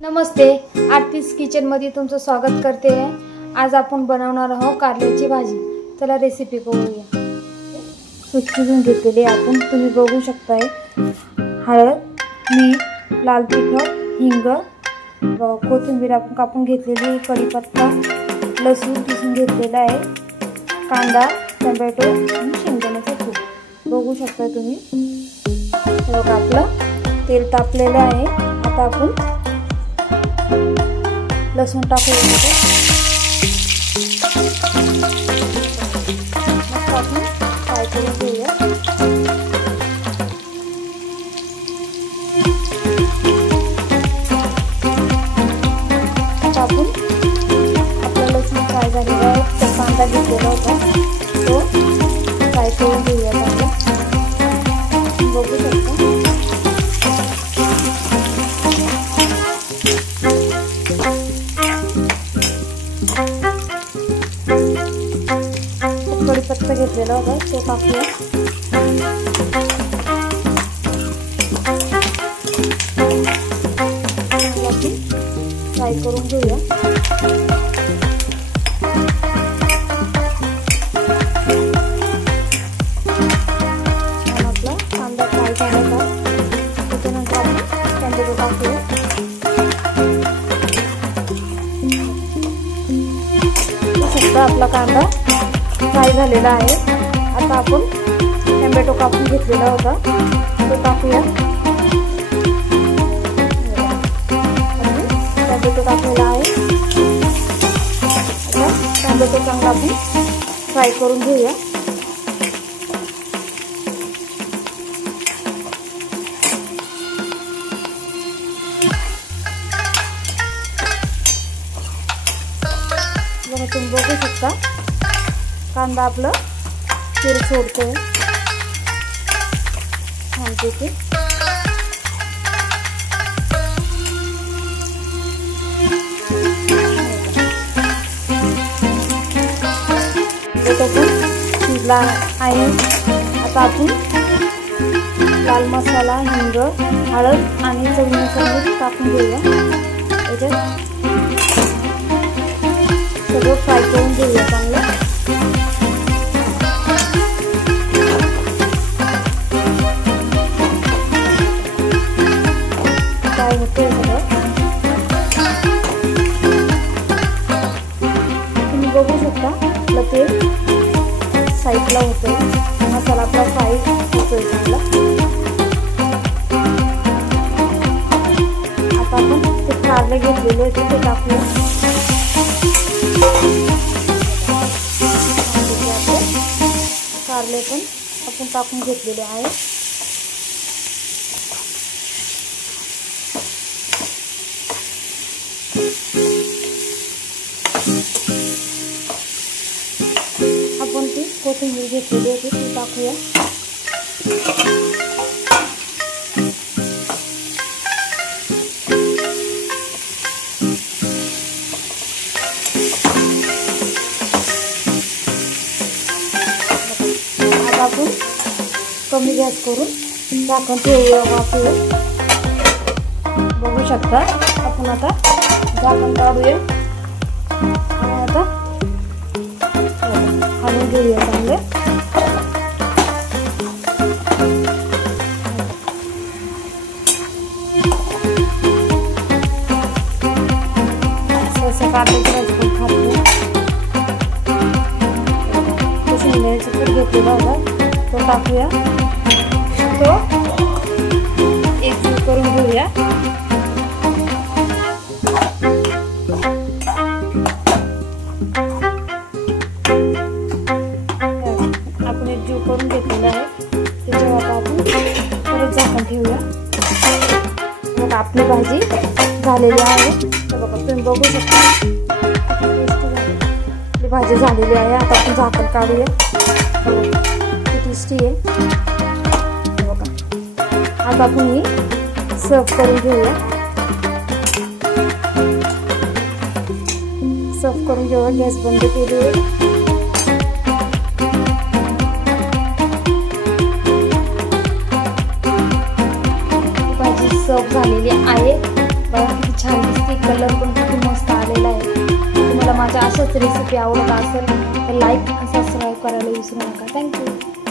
नमस्ते, Aarti's kitchen मध्ये तुमचं स्वागत करते आहे। आज आपण बनवणार आहोत कारल्याची भाजी। चला रेसिपी बघूया। स्वच्छ धुवून घेतलेले आपण तुम्ही बघू शकताय। हळद, मीठ, लाल तिखट, हिंग, कोथिंबीर आपण कापून घेतलेली, कढीपत्ता, लसूण किसून घेतलेला आहे, कांदा, टोमॅटो आणि शेंगदाण्याचे कूट बघू शकता तुम्ही। बघा आपलं तेल तापलेलं आहे। आता आपण लसूण टाकूया। मस्त आपण फ्राय करून घेऊया। आता आपण आपला लसूण फ्राय झालेला आहे। तो कांदा घेतलेला होता तो फ्राय करून घेऊया। बघू शकता कढीपत्ता घेतलेला होता तो टाकूया। फ्राय करून घेऊया। आपला कांदा फ्राय झाला का त्याच्यानंतर आपण टोमॅटो टाकूया। आपला कांदा फ्राय झालेला आहे। आता आपण टोमॅटो कापून घेतलेला होता तो टाकूया। टोमॅटो टाकलेला आहे। आता टोमॅटो चांगला आपण फ्राय करून घेऊया। बघा तुम्ही बघू शकता कांदा आपलं तेल सोडतोय छानपैकी। शिजला आहे। आता आपण लाल मसाला, हिंग, हळद आणि चवीनुसार मीठ टाकून घेऊया। याच्यात सगळं फ्राय करून घेऊया चांगलं। फ्राय होते सगळं। तुम्ही बघू शकता आपलं तेल साईडला होतोय, मसाला आपला फ्राय होतोय चांगला। आता आपण ते कारले घेतलेले होते ते टाकूया। कारले पण आपण टाकून घेतलेले आहे। आपण ती कोथिंबीर घेतलेली होती ती टाकूया। आपण कमी गॅस करून झाकण ठेवूया वाफेवर। बघू शकता आपण आता झाकण काढूया आणि आता हलवून घेऊया चांगले। असं काढायची भाजी पण खातो। शेंगदाण्याचा कूट घेतलेला होता तो टाकूया। तो एकजीव करून घेऊया। आपण एकजीव करून घेतलेला आहे। त्याच्यावर आपण परत झाकण ठेवूया। मग आपली भाजी झालेली आहे। बघा तुम्ही बघू शकता आपली भाजी झालेली आहे। आता आपण झाकण काढूया। टेस्टी आहे बघा। आता आपण ही सर्व करून घेऊया। सर्व करून घेऊया। गॅस बंद केली आहे। भाजी सर्व झालेली आहे। बघा किती छान दिसते, कलर पण किती मस्त आलेला आहे. तुम्हाला माझ्या अशाच रेसिपी आवडत असेल तर लाईक आणि सबस्क्राईब करायला विसरू नका. थँक्यू.